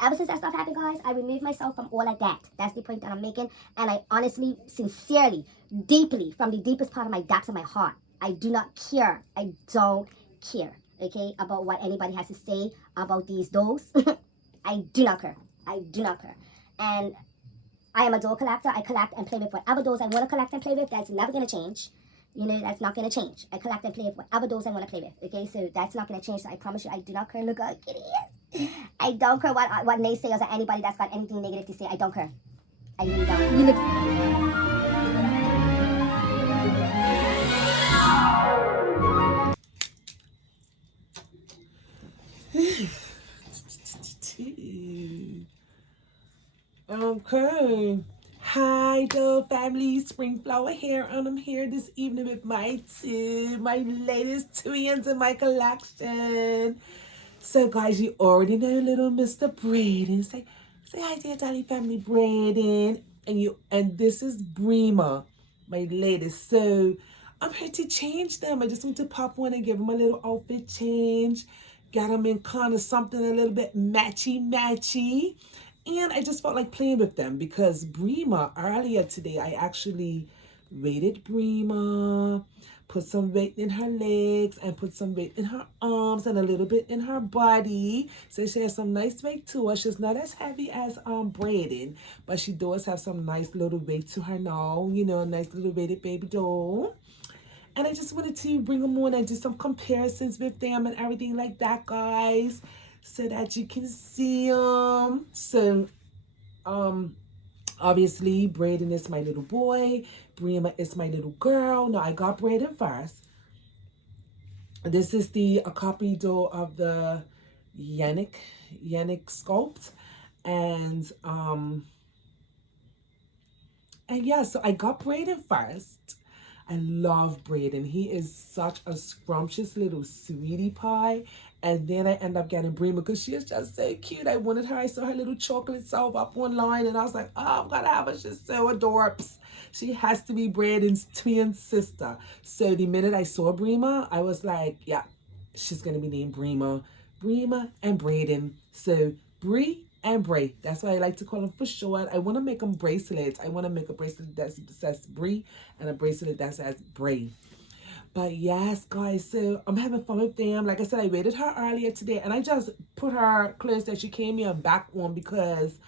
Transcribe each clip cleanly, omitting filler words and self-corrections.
Ever since that stuff happened, guys, I removed myself from all of that. That's the point that I'm making. And I honestly, sincerely, deeply, from the deepest part of my depths of my heart, I do not care. I don't care, okay, about what anybody has to say about these dolls. I do not care. I do not care. And I am a doll collector. I collect and play with whatever dolls I want to collect and play with. That's never going to change. You know, that's not going to change. I collect and play with whatever dolls I want to play with. Okay, so that's not going to change. So I promise you, I do not care. Look how cute he is. I don't care what naysayers or anybody that's got anything negative to say. I don't care. I really don't. You look. Okay. Hi, the family. Springflower here, and I'm here this evening with my latest twins in my collection. So, guys, you already know little Mr. Braden. Say hi to your Dolly family, Braden. And this is Breema, my latest. So, I'm here to change them. I just want to pop one and give them a little outfit change. Got them in kind of something a little bit matchy. And I just felt like playing with them because Breema, earlier today, I actually weighted Breema, put some weight in her legs and put some weight in her arms and a little bit in her body. So she has some nice weight to her. She's not as heavy as Braden, but she does have some nice little weight to her now. You know, a nice little weighted baby doll. And I just wanted to bring them on and do some comparisons with them and everything like that, guys, so that you can see them. So, obviously, Braden is my little boy. Breema is my little girl. Now, I got Braden first. This is a copy doll of the Yannick sculpt. And yeah, so I got Braden first. I love Braden. He is such a scrumptious little sweetie pie. And then I end up getting Breema because she is just so cute. I wanted her. I saw her little chocolate self up online and I was like, oh, I'm going to have her. She's so adorable. She has to be Braden's twin sister. So the minute I saw Breema, I was like, yeah, she's going to be named Breema. Breema and Braden. So Bree and Bray. That's why I like to call them for short. I want to make them bracelets. I want to make a bracelet that says Bree and a bracelet that says Bray. But yes, guys, so I'm having fun with them. Like I said, I waited her earlier today and I just put her clothes that she came here back on because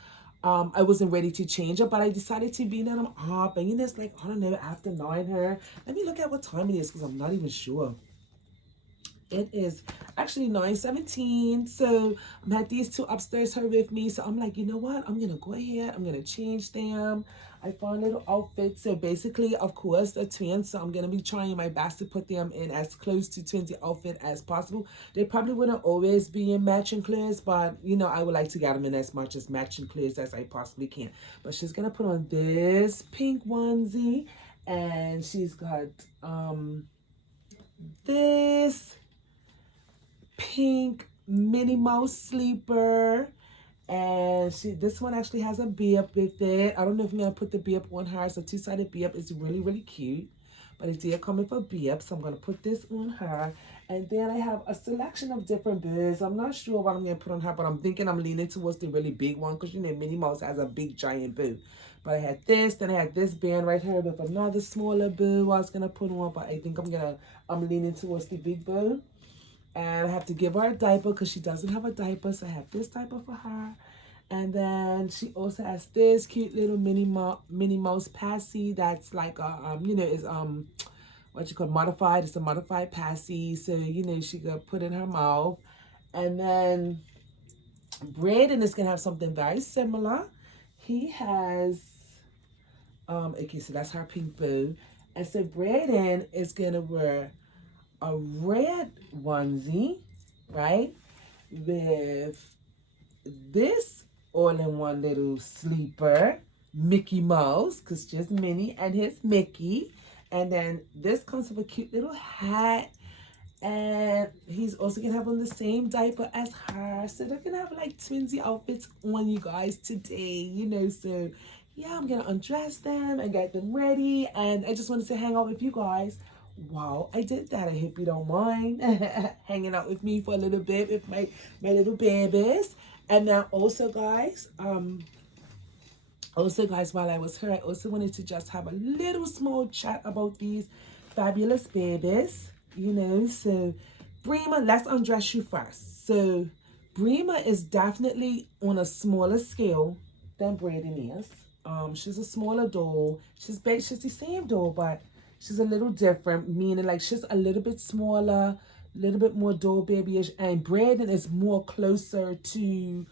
I wasn't ready to change her, but I decided to beat them up. And you know, it's like, I don't know, after 9 her. Let me look at what time it is because I'm not even sure. It is actually 9:17. So I'm had these two upstairs here with me. So I'm like, you know what? I'm going to go ahead. I'm going to change them. I found little outfits. So basically, of course, they're twins. So I'm going to be trying my best to put them in as close to twins outfit as possible. They probably wouldn't always be in matching clothes, but, you know, I would like to get them in as much as matching clothes as I possibly can. But she's going to put on this pink onesie. And she's got this pink Minnie Mouse sleeper, and this one actually has a bib with it. I don't know if I'm gonna put the bib on her. It's a two-sided bib. It's really cute, but it did come with a bib, so I'm gonna put this on her. And then I have a selection of different bibs. I'm not sure what I'm gonna put on her, but I'm thinking I'm leaning towards the really big one because you know Minnie Mouse has a big giant bib. But I had this, then I had this band right here with another smaller bib I was gonna put on, but I think I'm leaning towards the big bib. And I have to give her a diaper because she doesn't have a diaper. So I have this diaper for her. And then she also has this cute little Minnie Mouse passy that's like a, you know, is what you call modified. It's a modified passy. So, you know, she could put in her mouth. And then Braden is going to have something very similar. He has, okay, so that's her pink boo. And so Braden is going to wear a red onesie, right, with this all-in-one little sleeper, Mickey Mouse, because just Minnie and his Mickey. And then this comes with a cute little hat. And he's also going to have on the same diaper as her. So they're going to have like twinsy outfits on you guys today, you know. So yeah, I'm going to undress them and get them ready. And I just wanted to hang out with you guys. Wow, I did that. I hope you don't mind hanging out with me for a little bit with my little babies. And now also guys, while I was here, I also wanted to just have a little small chat about these fabulous babies, you know. So Breema, let's undress you first. So Breema is definitely on a smaller scale than Braden is. She's a smaller doll. She's the same doll, but she's a little different, meaning like she's a little bit smaller, a little bit more doll babyish, and Braden is more closer to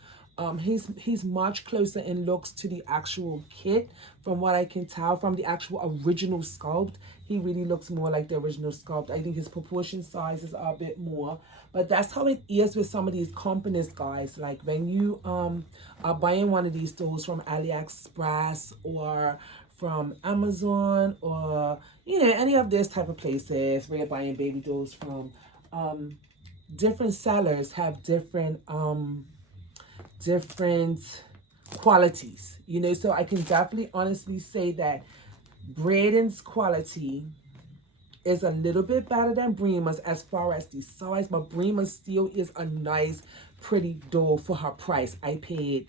he's much closer in looks to the actual kit. From what I can tell from the actual original sculpt, he really looks more like the original sculpt. I think his proportion sizes are a bit more, but that's how it is with some of these companies, guys. Like when you are buying one of these dolls from AliExpress or from Amazon, or you know, any of these type of places where you're buying baby dolls from, different sellers have different qualities, you know. So I can definitely honestly say that Braden's quality is a little bit better than Breema's as far as the size, but Breema still is a nice, pretty doll for her price. I paid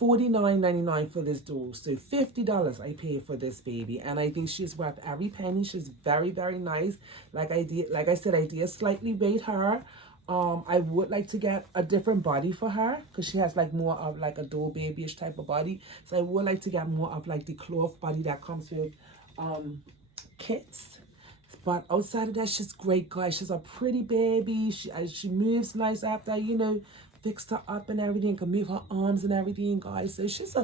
$49.99 for this doll, so $50 I paid for this baby, and I think she's worth every penny. She's very, very nice. Like I said, I did slightly rate her. I would like to get a different body for her because she has like more of like a doll babyish type of body. So I would like to get more of like the cloth body that comes with kits. But outside of that, she's great, guys. She's a pretty baby. She moves nice after, you know, fixed her up and everything. Can move her arms and everything, guys. So she's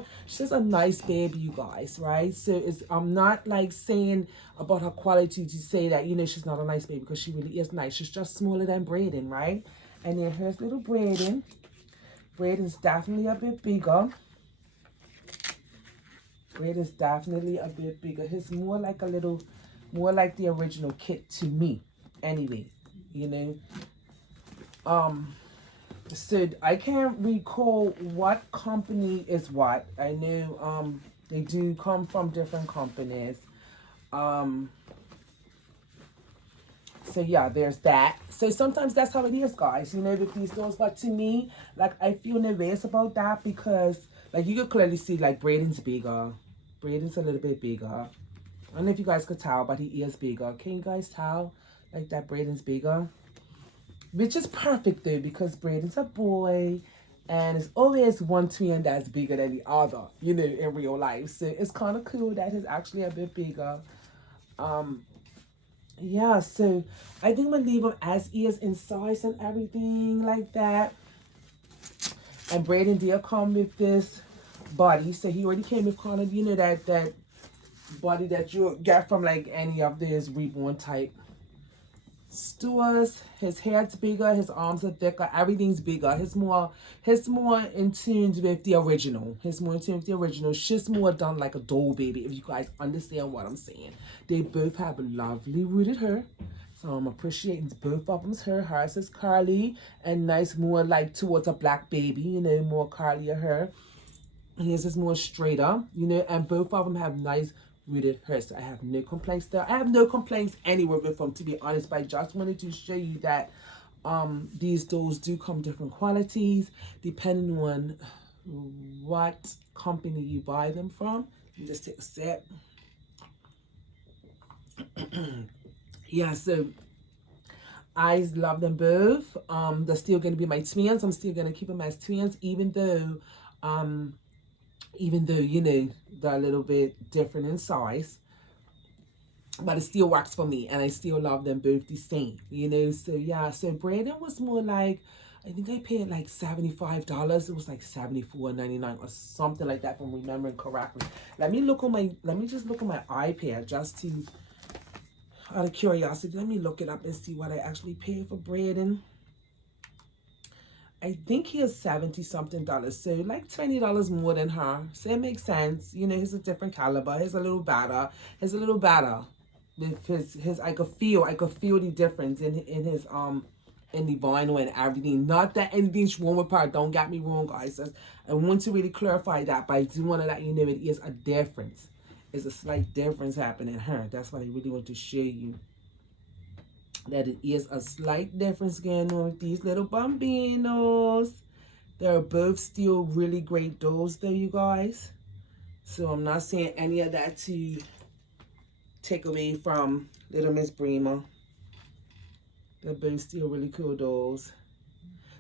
a nice baby, you guys, right? So I'm not like saying about her quality to say that, you know, she's not a nice baby, because she really is nice. She's just smaller than Braden, right? And then here's little Braden. Braden's definitely a bit bigger. Braden's definitely a bit bigger. He's more like the original kit to me, anyway, you know. So I can't recall what company is what. I know they do come from different companies. So yeah, there's that. So sometimes that's how it is, guys, you know, with these dolls. But to me, like, I feel nervous about that because, like, you could clearly see, like, Braden's bigger. Braden's a little bit bigger. I don't know if you guys could tell, but he is bigger. Can you guys tell, like, that Braden's bigger? Which is perfect, though, because Braden's a boy, and it's always one twin that's bigger than the other, you know, in real life. So it's kind of cool that he's actually a bit bigger. Yeah, so I think we'll leave him as he is in size and everything like that. And Braden did come with this body, so he already came with kind of, you know, that body that you get from like any of these reborn type stores. His head's bigger, his arms are thicker, everything's bigger. He's more in tune with the original. She's more done like a doll baby, if you guys understand what I'm saying. They both have lovely rooted hair, so I'm appreciating both of them's hair. Hers is curly and nice, more like towards a black baby, you know, more curlier hair. His is more straighter, you know, and both of them have nice rooted hair. So I have no complaints there. I have no complaints anywhere with them, to be honest, but I just wanted to show you that these dolls do come different qualities depending on what company you buy them from. Let me just take a sip. Yeah, so I love them both. They're still going to be my twins. I'm still going to keep them as twins, even though you know, they're a little bit different in size, but it still works for me, and I still love them both the same, you know. So yeah, so Braden was more like, I think I paid like $75. It was like $74.99 or something like that, if I'm remembering correctly. Let me just look on my iPad, just to, out of curiosity, let me look it up and see what I actually paid for Braden. I think he is $70 something, so like $20 more than her. So it makes sense. You know, he's a different caliber. He's a little better. With his I could feel the difference in his in the vinyl and everything. Not that anything's wrong with her. Don't get me wrong, guys. I want to really clarify that, but I do want to let you know it is a difference. It's a slight difference happening in her. That's what I really want to show you. That it is a slight difference going on with these little bambinos. They're both still really great dolls though, you guys. So I'm not saying any of that to take away from Little Miss Bremer. They're both still really cool dolls.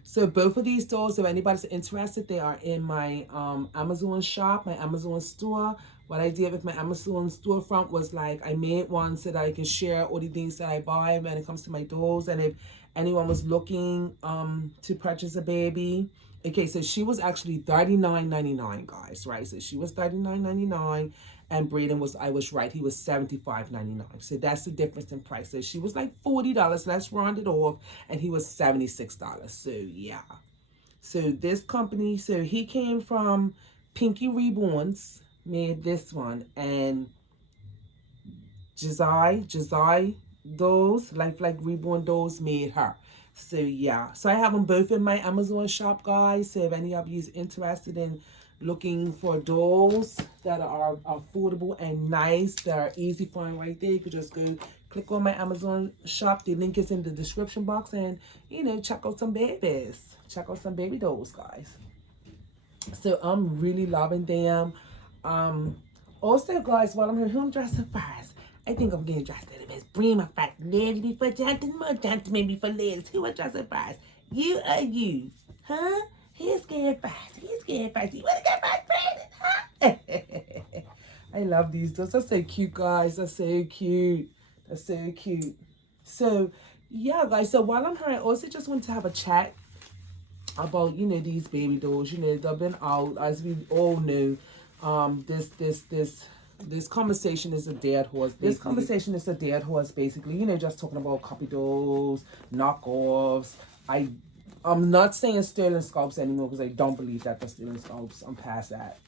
So both of these dolls, if anybody's interested, they are in my Amazon shop, my Amazon store. What I did with my Amazon storefront was like I made one so that I can share all the things that I buy when it comes to my dolls. And if anyone was looking to purchase a baby, okay, so she was actually $39.99, guys, right? So she was $39.99, and Braden was, I was right, he was $75.99. So that's the difference in price. So she was like $40, let's round it off, and he was $76. So yeah. So this company, so he came from Pinky Reborns, made this one, and Jazai Dolls, Lifelike Reborn Dolls made her. So yeah, so I have them both in my Amazon shop, guys. So if any of you is interested in looking for dolls that are affordable and nice, that are easy to find right there, you could just go click on my Amazon shop. The link is in the description box, and you know, check out some babies. Check out some baby dolls, guys. So I'm really loving them. Also, guys, while I'm here, who I'm dressing first? I think I'm getting dressed in Miss Bremer first. Ladies before gentlemen, gentlemen before ladies. Who are dressing first? You or you? Huh? He's getting fast. He's getting fast. You want to get fast, Brandon? Huh? I love these. Those are so cute, guys. They're so cute. They're so cute. So, yeah, guys. So while I'm here, I also just want to have a chat about, you know, these baby dolls. You know, they've been out, as we all know. This conversation is a dead horse. Basically. This conversation is a dead horse, basically. You know, just talking about copy dolls, knockoffs. I'm not saying sterling scalps anymore because I don't believe that they're sterling scalps. I'm past that.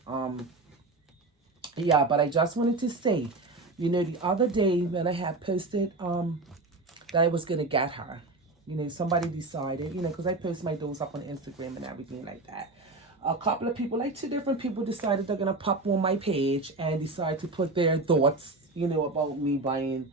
Yeah, but I just wanted to say, you know, the other day when I had posted that I was gonna get her. You know, somebody decided, you know, because I post my dolls up on Instagram and everything like that. A couple of people, like 2 different people, decided they're going to pop on my page and decide to put their thoughts, you know, about me buying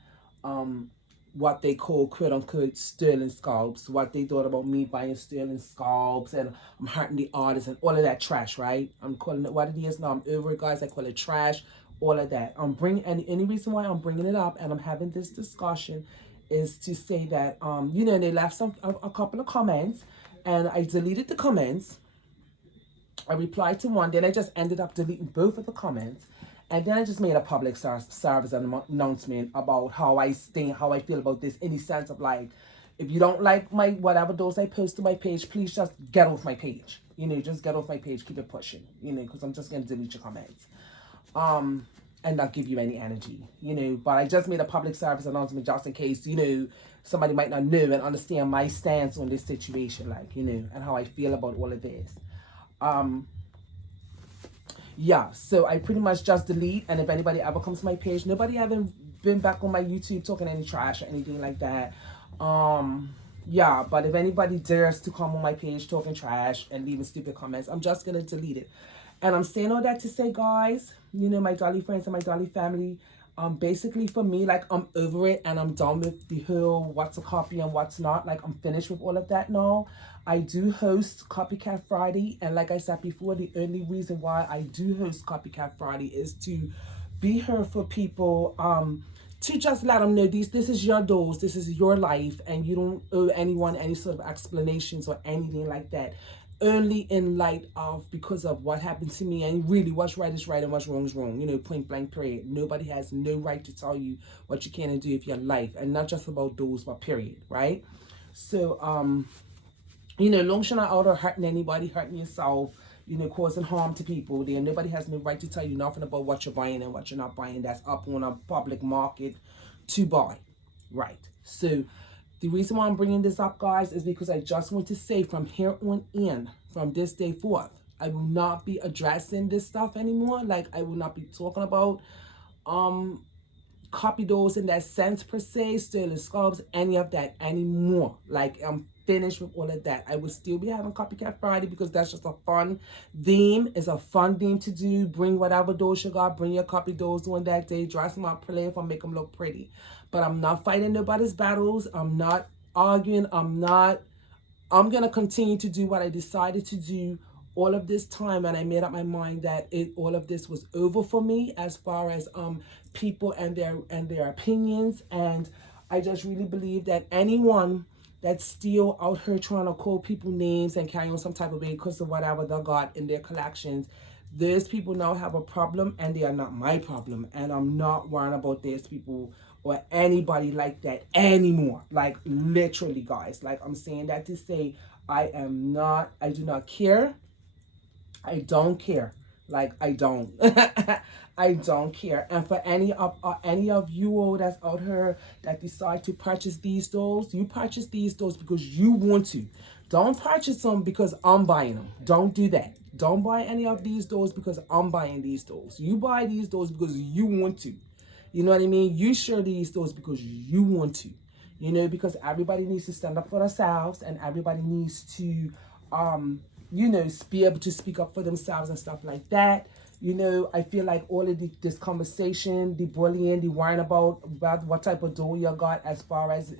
what they call, quote unquote, sterling scalps, what they thought about me buying sterling scalps, and I'm hurting the artists and all of that trash, right? I'm calling it what it is now. I'm over it, guys. I call it trash, all of that. I'm bringing, and any reason why I'm bringing it up and I'm having this discussion is to say that, you know, they left a couple of comments, and I deleted the comments. I replied to one, then I just ended up deleting both of the comments, and then I just made a public service announcement about how I feel about this, in the sense of like, if you don't like my whatever those I post to my page, please just get off my page. You know, just get off my page, keep it pushing. You know, because I'm just gonna delete your comments. And not give you any energy, you know. But I just made a public service announcement just in case, you know, somebody might not know and understand my stance on this situation, like, you know, and how I feel about all of this. Yeah, so I pretty much just delete, and if anybody ever comes to my page, nobody ever been back on my YouTube talking any trash or anything like that. Yeah, but if anybody dares to come on my page talking trash and leaving stupid comments, I'm just gonna delete it. And I'm saying all that to say, guys, you know, my Dolly friends and my Dolly family, basically for me, like, I'm over it and I'm done with the whole what's a copy and what's not. Like, I'm finished with all of that now. I do host Copycat Friday, and like I said before, the only reason why I do host Copycat Friday is to be here for people, to just let them know this is your dolls, this is your life, and you don't owe anyone any sort of explanations or anything like that. Only in light of, because of what happened to me, and really what's right is right and what's wrong is wrong, you know, point blank period. Nobody has no right to tell you what you can and do with your life, and not just about dolls, but period, right? So you know, long as you're not out there hurting anybody, hurting yourself, you know, causing harm to people, then nobody has no right to tell you nothing about what you're buying and what you're not buying that's up on a public market to buy, right? So the reason why I'm bringing this up, guys, is because I just want to say from here on in, from this day forth, I will not be addressing this stuff anymore. Like, I will not be talking about copy dolls in that sense per se, sterling scalps, any of that anymore. Like, I'm finished with all of that. I will still be having Copycat Friday because that's just a fun theme. It's a fun theme to do. Bring whatever dolls you got. Bring your copy dolls on that day. Dress them up, play if I make them look pretty. But I'm not fighting nobody's battles. I'm not arguing. I'm going to continue to do what I decided to do all of this time, and I made up my mind that all of this was over for me as far as people and their opinions. And I just really believe that anyone that's still out here trying to call people names and carry on some type of way because of whatever they got in their collections, those people now have a problem, and they are not my problem. And I'm not worrying about those people or anybody like that anymore. Like, literally, guys. Like, I'm saying that to say I do not care. I don't care. Like, I don't. I don't care. And for any of you all that's out here that decide to purchase these dolls, you purchase these dolls because you want to. Don't purchase them because I'm buying them. Don't do that. Don't buy any of these dolls because I'm buying these dolls. You buy these dolls because you want to. You know what I mean? You share these dolls because you want to. You know, because everybody needs to stand up for themselves, and everybody needs to be able to speak up for themselves and stuff like that. You know, I feel like all of this conversation, the bullying, the worrying about what type of doll you got, as far as,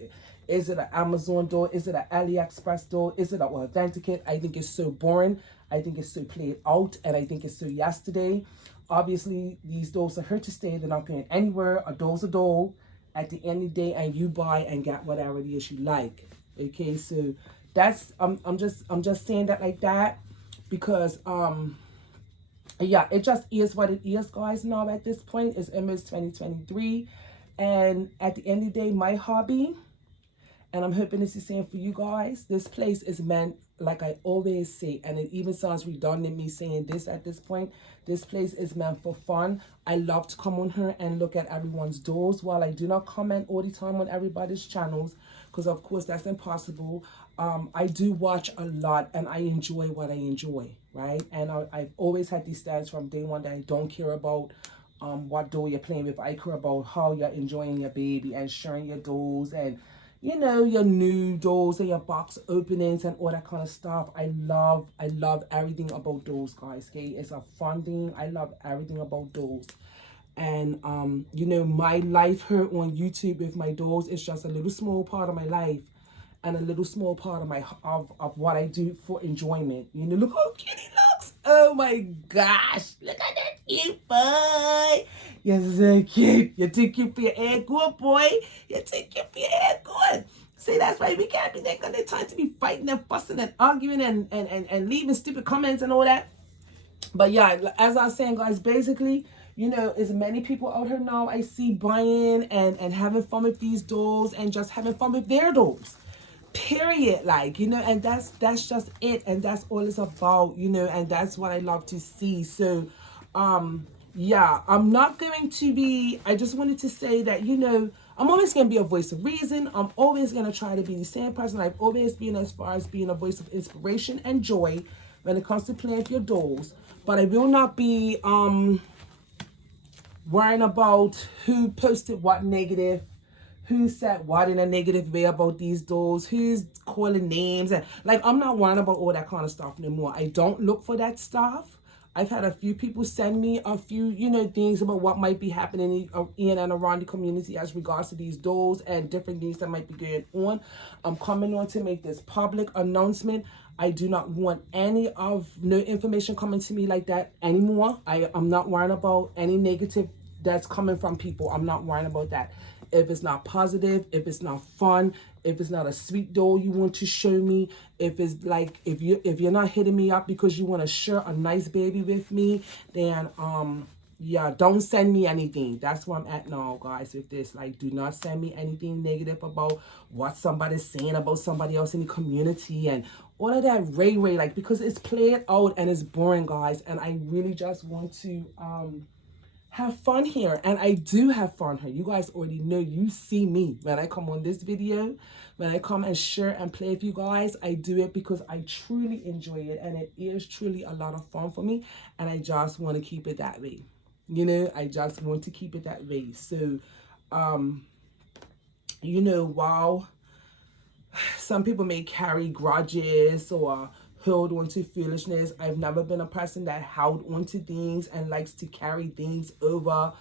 is it an Amazon doll, is it an AliExpress doll, is it an authenticate? I think it's so boring. I think it's so played out, and I think it's so yesterday. Obviously, these dolls are here to stay. They're not going anywhere. A doll's a doll at the end of the day, and you buy and get whatever it is you like. Okay, so that's I'm just saying that like that because yeah, it just is what it is, guys. Now at this point, it's almost 2023, and at the end of the day, my hobby, and I'm hoping it's the same for you guys, this place is meant, like I always say, and it even sounds redundant me saying this at this point, this place is meant for fun. I love to come on here and look at everyone's dolls. While I do not comment all the time on everybody's channels, because of course that's impossible, I do watch a lot, and I enjoy what I enjoy, right? And I've always had these stance from day one that I don't care about what doll you're playing with. I care about how you're enjoying your baby and sharing your dolls, and you know, your new dolls and your box openings and all that kind of stuff. I love everything about dolls, guys. Okay, it's a fun thing. I love everything about dolls. And you know, my life here on YouTube with my dolls is just a little small part of my life, and a little small part of my of what I do for enjoyment. You know, look how cute he looks. Oh my gosh, look at that cute boy. You're so cute. You're too cute for your hair, good boy. You're too cute for your hair, good. See, that's why we can't be there, because they're trying to be fighting and fussing and arguing and leaving stupid comments and all that. But yeah, as I was saying, guys, basically, you know, as many people out here now I see buying and having fun with these dolls and just having fun with their dolls. Period. Like, you know, and that's just it, and that's all it's about, you know, and that's what I love to see. So yeah, I'm not going to be, I just wanted to say that, you know, I'm always going to be a voice of reason. I'm always going to try to be the same person I've always been, as far as being a voice of inspiration and joy when it comes to playing with your dolls. But I will not be worrying about who posted what negative, who said what in a negative way about these dolls, who's calling names, and like, I'm not worrying about all that kind of stuff anymore. I don't look for that stuff. I've had a few people send me a few, you know, things about what might be happening in and around the community as regards to these dolls and different things that might be going on. I'm coming on to make this public announcement. I do not want no information coming to me like that anymore. I'm not worrying about any negative that's coming from people. I'm not worrying about that. If it's not positive, if it's not fun, if it's not a sweet doll you want to show me, if it's like, if you're not hitting me up because you want to share a nice baby with me, then yeah, don't send me anything. That's where I'm at now, guys, with this. Like, do not send me anything negative about what somebody's saying about somebody else in the community and all of that ray, like, because it's played out and it's boring, guys, and I really just want to have fun here, and I do have fun here. You guys already know, you see me when I come on this video, when I come and share and play with you guys. I do it because I truly enjoy it, and it is truly a lot of fun for me, and I just want to keep it that way. You know, I just want to keep it that way. So you know, while some people may carry grudges or hold on to foolishness, I've never been a person that held on to things and likes to carry things over.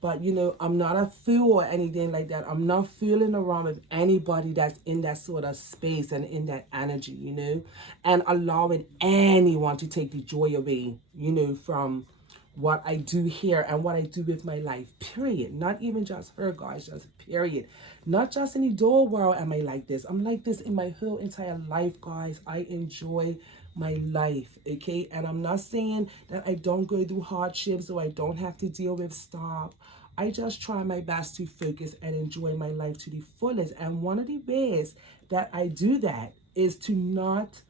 But you know, I'm not a fool or anything like that. I'm not fooling around with anybody that's in that sort of space and in that energy, you know, and allowing anyone to take the joy away, you know, from what I do here and what I do with my life, period. Not even just her, guys, just period. Not just in the door world am I like this. I'm like this in my whole entire life, guys. I enjoy my life, okay? And I'm not saying that I don't go through hardships or I don't have to deal with stuff. I just try my best to focus and enjoy my life to the fullest. And one of the ways that I do that is to not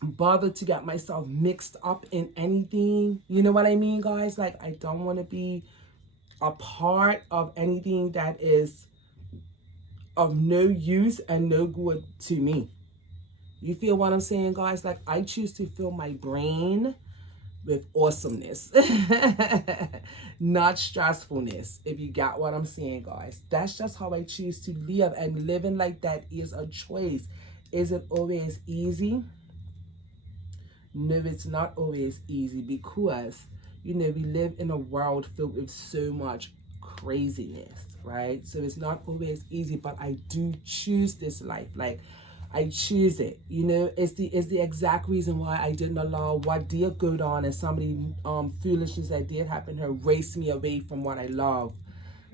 bother to get myself mixed up in anything. You know what I mean, guys? Like, I don't want to be a part of anything that is of no use and no good to me. You feel what I'm saying, guys? Like, I choose to fill my brain with awesomeness, not stressfulness, if you got what I'm saying, guys. That's just how I choose to live, and living like that is a choice. Is it always easy? No, it's not always easy, because you know, we live in a world filled with so much craziness, right? So it's not always easy, but I do choose this life. Like, I choose it. You know, it's the exact reason why I didn't allow what did go on and somebody foolishness that did happen here erase me away from what I love.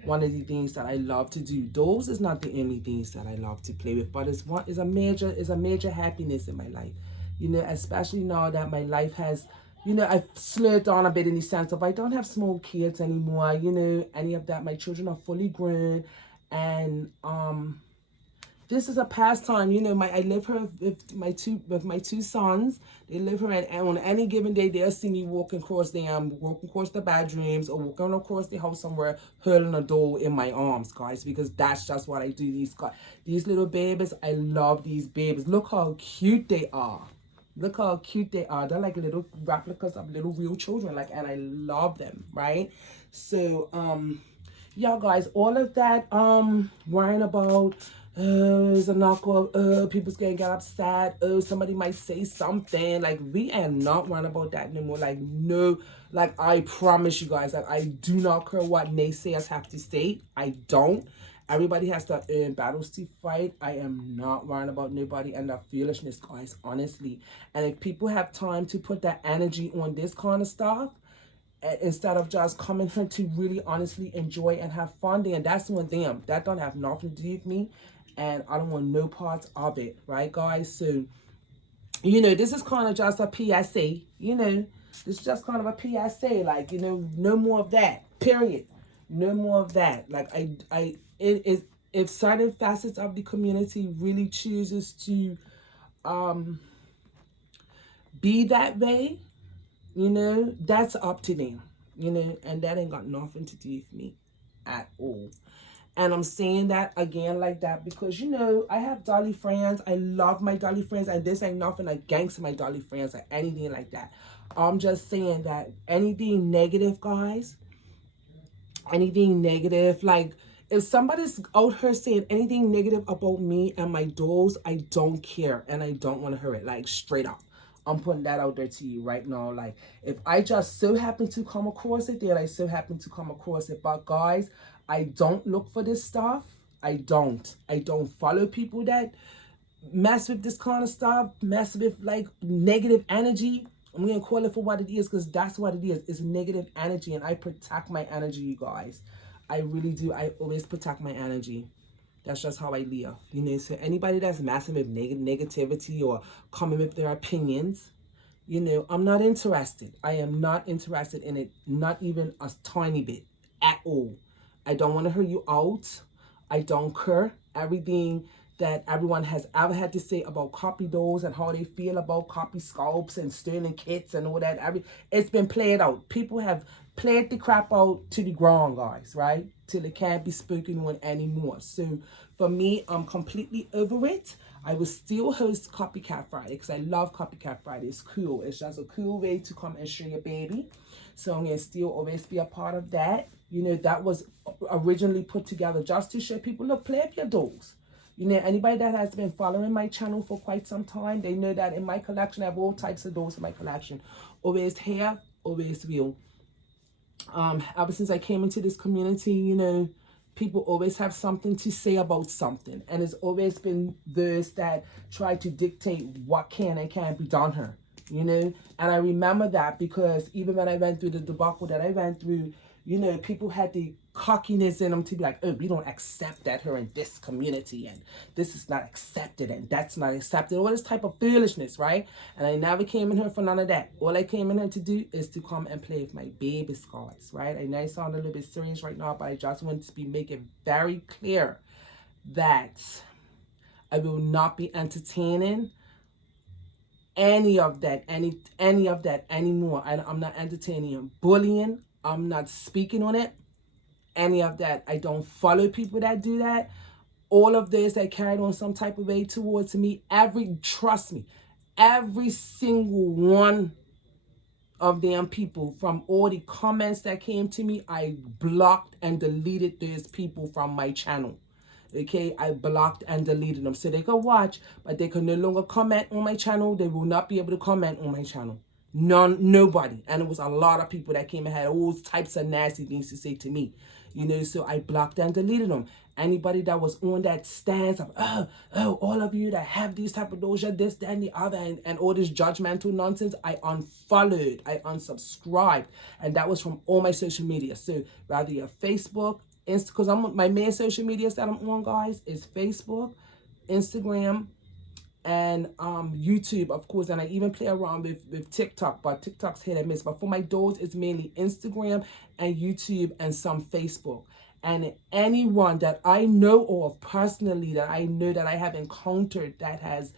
One of the things that I love to do. Those is not the only things that I love to play with, but it's a major happiness in my life. You know, especially now that my life has, you know, I've slowed down a bit in the sense of I don't have small kids anymore, you know, any of that. My children are fully grown, and this is a pastime. You know, I live here with my two sons. They live here, and on any given day, they'll see me walking across walking across the bedrooms or walking across the house somewhere, holding a doll in my arms, guys, because that's just what I do. These little babies, I love these babies. Look how cute they are. Look how cute they are. They're like little replicas of little real children, like, and I love them, right? So, yeah, guys, all of that worrying about is a knockoff, people's gonna get upset, somebody might say something, like, we are not worrying about that no more. Like, no, like, I promise you guys that I do not care what naysayers have to say. I don't. Everybody has their own battles to fight. I am not worrying about nobody and their foolishness, guys, honestly. And if people have time to put that energy on this kind of stuff, instead of just coming here to really honestly enjoy and have fun, then that's on them. That don't have nothing to do with me, and I don't want no parts of it, right, guys? So, you know, this is kind of just a PSA, you know, this is just kind of a PSA, like, you know, no more of that, period. No more of that. Like, it is, if certain facets of the community really chooses to be that way, you know, that's up to them, you know, and that ain't got nothing to do with me at all. And I'm saying that again like that because, you know, I have dolly friends. I love my dolly friends, and this ain't nothing against my dolly friends or anything like that. I'm just saying that anything negative, guys, anything negative, like, if somebody's out here saying anything negative about me and my dolls, I don't care, and I don't want to hear it, like, straight up. I'm putting that out there to you right now. Like, if I just so happen to come across it, then I so happen to come across it. But guys, I don't look for this stuff. I don't follow people that mess with this kind of stuff, mess with, like, negative energy. I'm gonna call it for what it is, because that's what it is. It's negative energy, and I protect my energy, you guys. I really do. I always protect my energy. That's just how I live. You know, so anybody that's messing with negativity or coming with their opinions, you know, I'm not interested. I am not interested in it, not even a tiny bit at all. I don't want to hear you out. I don't care. Everything that everyone has ever had to say about copy dolls and how they feel about copy scalps and stealing kits and all that, it's been played out. People have played the crap out to the ground, guys, right? Till it can't be spoken on anymore. So for me, I'm completely over it. I will still host Copycat Friday because I love Copycat Friday. It's cool. It's just a cool way to come and show your baby. So I'm going to still always be a part of that. You know, that was originally put together just to show people, look, play with your dolls. You know, anybody that has been following my channel for quite some time, they know that in my collection, I have all types of dolls in my collection. Always have, always will. Ever since I came into this community, you know, people always have something to say about something, and it's always been those that try to dictate what can and can't be done here, you know. And I remember that because even when I went through the debacle that I went through, you know, people had the cockiness in them to be like, oh, we don't accept that here in this community, and this is not accepted, and that's not accepted, all this type of foolishness, right? And I never came in here for none of that. All I came in here to do is to come and play with my babies, guys, right? I know I sound a little bit serious right now, but I just want to be making very clear that I will not be entertaining any of that anymore. I'm not entertaining bullying. I'm not speaking on it. Any of that. I don't follow people that do that. All of this that carried on some type of way towards me, trust me, every single one of them people, from all the comments that came to me, I blocked and deleted those people from my channel. Okay, I blocked and deleted them so they could watch, but they could no longer comment on my channel. They will not be able to comment on my channel. Nobody. And it was a lot of people that came and had all types of nasty things to say to me, you know. So I blocked and deleted them. Anybody that was on that stance of all of you that have these type of doja, this, that, and the other, and all this judgmental nonsense, I unfollowed, I unsubscribed, and that was from all my social media. So rather your Facebook, because my main social medias that I'm on, guys, is Facebook, Instagram, and YouTube, of course. And I even play around with TikTok, but TikTok's hit and miss. But for my dolls, it's mainly Instagram and YouTube and some Facebook. And anyone that I know of personally, that I know that I have encountered that has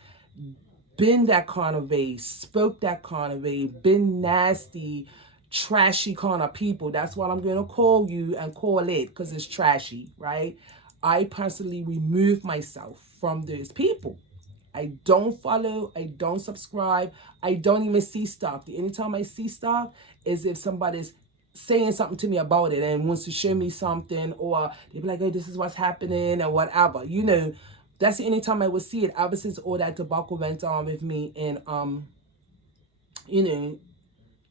been that kind of way, spoke that kind of way, been nasty, trashy kind of people, that's what I'm going to call you and call it, because it's trashy, right? I personally remove myself from those people. I don't follow, I don't subscribe, I don't even see stuff. The only time I see stuff is if somebody's saying something to me about it and wants to show me something, or they be like, oh, this is what's happening or whatever, you know. That's the only time I would see it, ever since all that debacle went on with me in you know,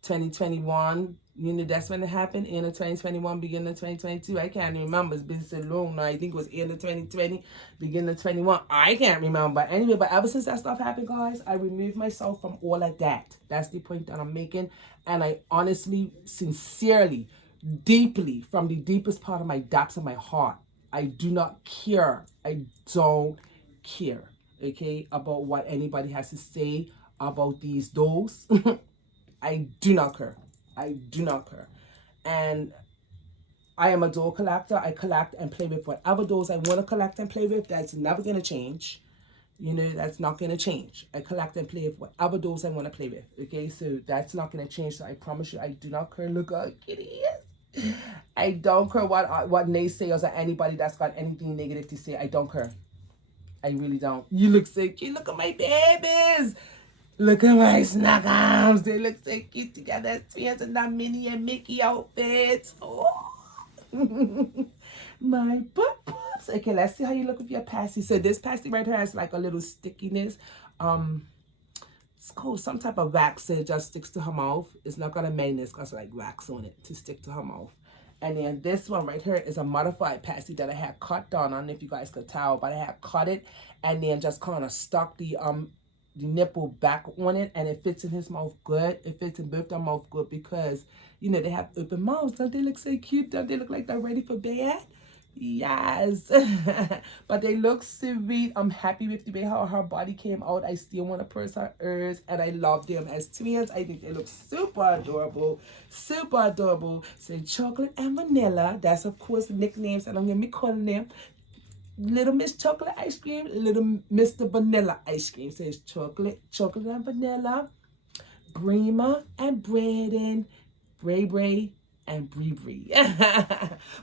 2021. You know, that's when it happened, end of 2021, beginning of 2022. I can't remember. It's been so long now. I think it was end of 2020, beginning of 21. I can't remember. Anyway, but ever since that stuff happened, guys, I removed myself from all of that. That's the point that I'm making. And I honestly, sincerely, deeply, from the deepest part of my depths of my heart, I do not care. I don't care, okay, about what anybody has to say about these dolls. I do not care. I do not care. And I am a doll collector. I collect and play with whatever dolls I want to collect and play with. That's never going to change. You know, that's not going to change. I collect and play with whatever dolls I want to play with. Okay, so that's not going to change. So I promise you, I do not care. Look how kitty is. I don't care what naysayers or anybody that's got anything negative to say. I don't care. I really don't. You look so cute. Look at my babies. Look at my snuggums. They look so cute together. Twins in that Minnie and Mickey outfits. Oh. My pups. Okay, let's see how you look with your pasty. So this pasty right here has like a little stickiness. It's called some type of wax that just sticks to her mouth. It's not gonna make this because like wax on it to stick to her mouth. And then this one right here is a modified pasty that I had cut down. I don't know if you guys could tell, but I had cut it and then just kind of stuck the nipple back on it, and it fits in his mouth good. It fits in both their mouth good because, you know, they have open mouths. Don't they look so cute? Don't they look like they're ready for bed? Yes. But they look sweet. I'm happy with the way how her body came out. I still want to purse her ears, and I love them as twins. I think they look super adorable. Super adorable. So chocolate and vanilla. That's, of course, the nicknames that I'm going to be calling them. Little Miss Chocolate Ice Cream, Little Mr. Vanilla Ice Cream. So it's chocolate and vanilla, Breema and Braden, Bray Bray, and Bree Bree.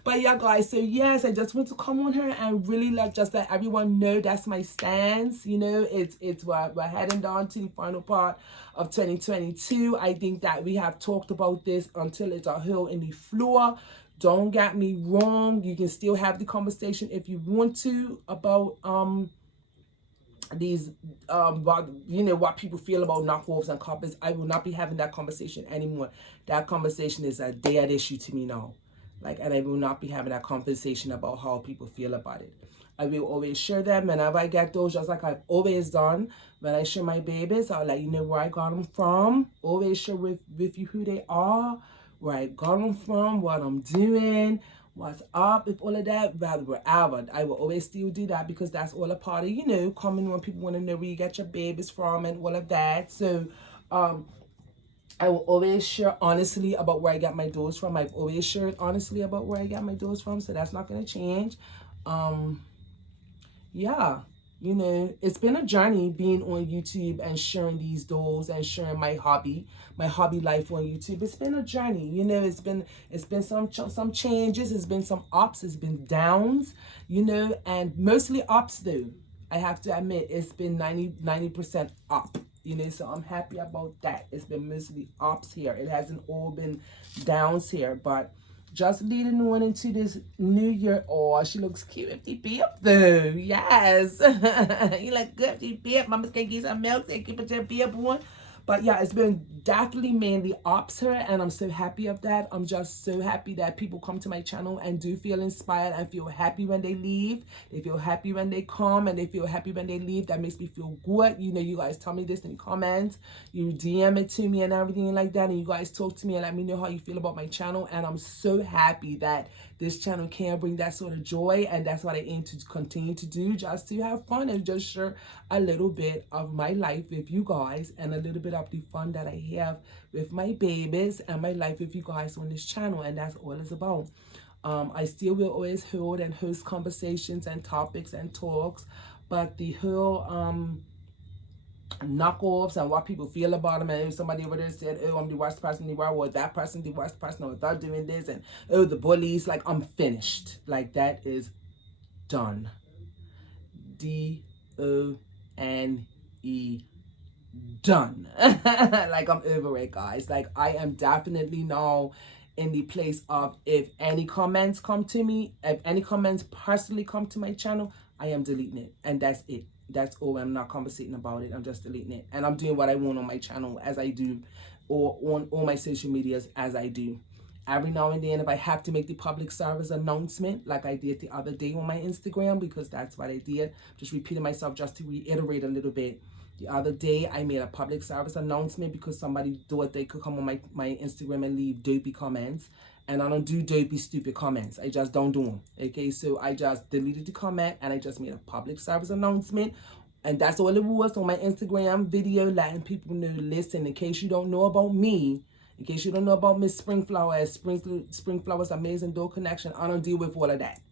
But yeah, guys, so yes, I just want to come on here and really let everyone know that's my stance. You know, we're heading down to the final part of 2022. I think that we have talked about this until it's a hole in the floor. Don't get me wrong. You can still have the conversation if you want to about these what what people feel about knockoffs and copies. I will not be having that conversation anymore. That conversation is a dead issue to me now. Like, and I will not be having that conversation about how people feel about it. I will always share them whenever I get those, just like I've always done. When I share my babies, I'll let you know where I got them from. Always share with you who they are, where I got them from, what I'm doing, what's up, with all of that, wherever. I will always still do that because that's all a part of, coming when people want to know where you get your babies from and all of that. So, I will always share honestly about where I get my dose from. I've always shared honestly about where I get my dose from, so that's not going to change. Yeah, it's been a journey being on YouTube and sharing these doors and sharing my hobby life on YouTube. It's been a journey. It's been some changes, it's been some ups, it's been downs, and mostly ups though. I have to admit, it's been 90% up. So I'm happy about that. It's been mostly ups here. It hasn't all been downs here, but just leading on into this new year. Oh, she looks cute if be up though. Yes. You look good if be up. Mama's gonna get some milk and keep it be up on. But yeah, it's been definitely mainly ops her, and I'm so happy of that. I'm just so happy that people come to my channel and do feel inspired and feel happy when they leave. They feel happy when they come, and they feel happy when they leave. That makes me feel good. You guys tell me this in the comments. You DM it to me and everything like that, and you guys talk to me and let me know how you feel about my channel. And I'm so happy that this channel can bring that sort of joy, and that's what I aim to continue to do, just to have fun and just share a little bit of my life with you guys and a little bit of the fun that I have with my babies and my life with you guys on this channel. And that's all it's about. I still will always hold and host conversations and topics and talks, but the whole knockoffs and what people feel about them, and if somebody over there said, oh, I'm the worst person in the world, or that person the worst person, or they're doing this, and oh, the bullies, like, I'm finished. Like, that is done. DONE, done. Like, I'm over it, guys. Like, I am definitely now in the place of, if any comments come to me, if any comments personally come to my channel, I am deleting it, and that's it. That's all. I'm not conversating about it. I'm just deleting it, and I'm doing what I want on my channel as I do, or on all my social medias as I do. Every now and then, if I have to make the public service announcement, like I did the other day on my Instagram, because that's what I did, just repeating myself just to reiterate a little bit. The other day, I made a public service announcement because somebody thought they could come on my Instagram and leave dopey comments. And I don't do dopey, stupid comments. I just don't do them. Okay, so I just deleted the comment and I just made a public service announcement. And that's all it was on my Instagram video, letting people know, listen, in case you don't know about me, in case you don't know about Miss Springflower, Springflower's Amazing Door Connection, I don't deal with all of that.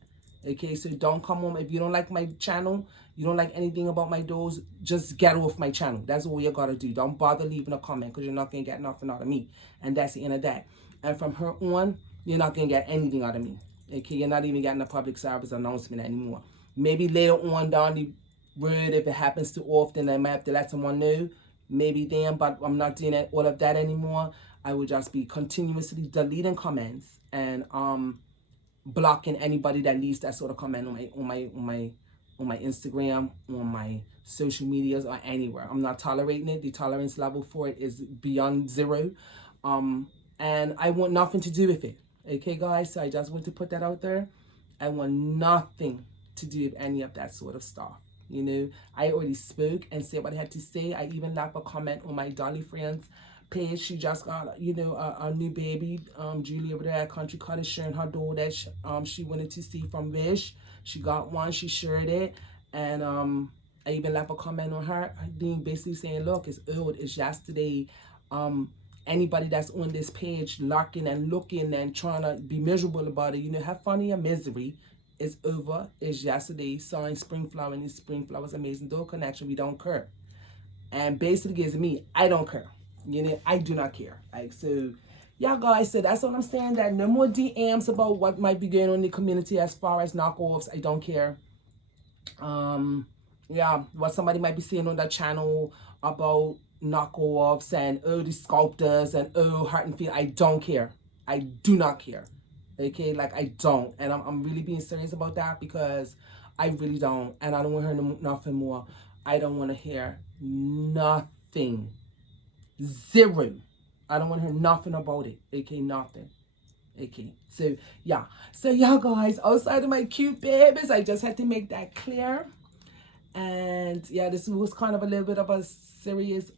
Okay, so don't come on. If you don't like my channel, you don't like anything about my doors, just get off my channel. That's all you gotta do. Don't bother leaving a comment, because you're not gonna get nothing out of me. And that's the end of that. And from her on, you're not gonna get anything out of me. Okay, you're not even getting a public service announcement anymore. Maybe later on down the road, if it happens too often, I might have to let someone know. Maybe then, but I'm not doing all of that anymore. I will just be continuously deleting comments and blocking anybody that leaves that sort of comment on my Instagram, on my social medias, or anywhere. I'm not tolerating it. The tolerance level for it is beyond zero. And I want nothing to do with it. Okay, guys? So I just want to put that out there. I want nothing to do with any of that sort of stuff. I already spoke and said what I had to say. I even left a comment on my Dolly Friends page. She just got, a new baby. Julie over there at Country Cottage sharing her door that she wanted to see from Wish. She got one. She shared it. And I even left a comment on her being basically saying, look, it's old. It's yesterday. Anybody that's on this page lurking and looking and trying to be miserable about it, have fun in your misery. It's over. It's yesterday. Sawing Springflower and Springflower's Amazing Door Connection. We don't care. And basically, it's me. I don't care. I do not care. Like, so, yeah, guys. So that's what I'm saying. That no more DMs about what might be going on in the community as far as knockoffs. I don't care. Yeah, what somebody might be saying on that channel about knockoffs and oh, the sculptors and oh, heart and feel. I don't care. I do not care. Okay, like, I don't. And I'm really being serious about that, because I really don't. And I don't want to hear nothing more. I don't want to hear nothing. Zero. I don't want to hear nothing about it. Okay, nothing. Okay, so yeah. So yeah, guys, outside of my cute babies, I just had to make that clear. And yeah, this was kind of a little bit of a serious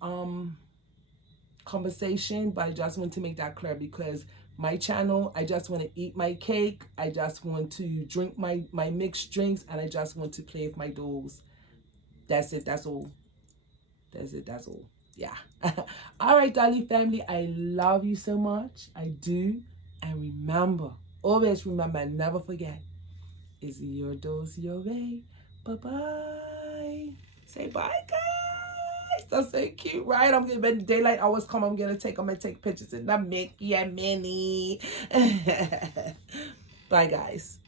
conversation, but I just want to make that clear because my channel, I just want to eat my cake, I just want to drink my mixed drinks, and I just want to play with my dolls. That's it, that's all. That's it, that's all. Yeah. All right, Dolly family, I love you so much. I do. And remember, always remember, and never forget, is your dose your way. Bye-bye. Say bye, guys. That's so cute, right? I'm gonna, when daylight hours come, I'm gonna take pictures and I'm Mickey and Minnie. Bye, guys.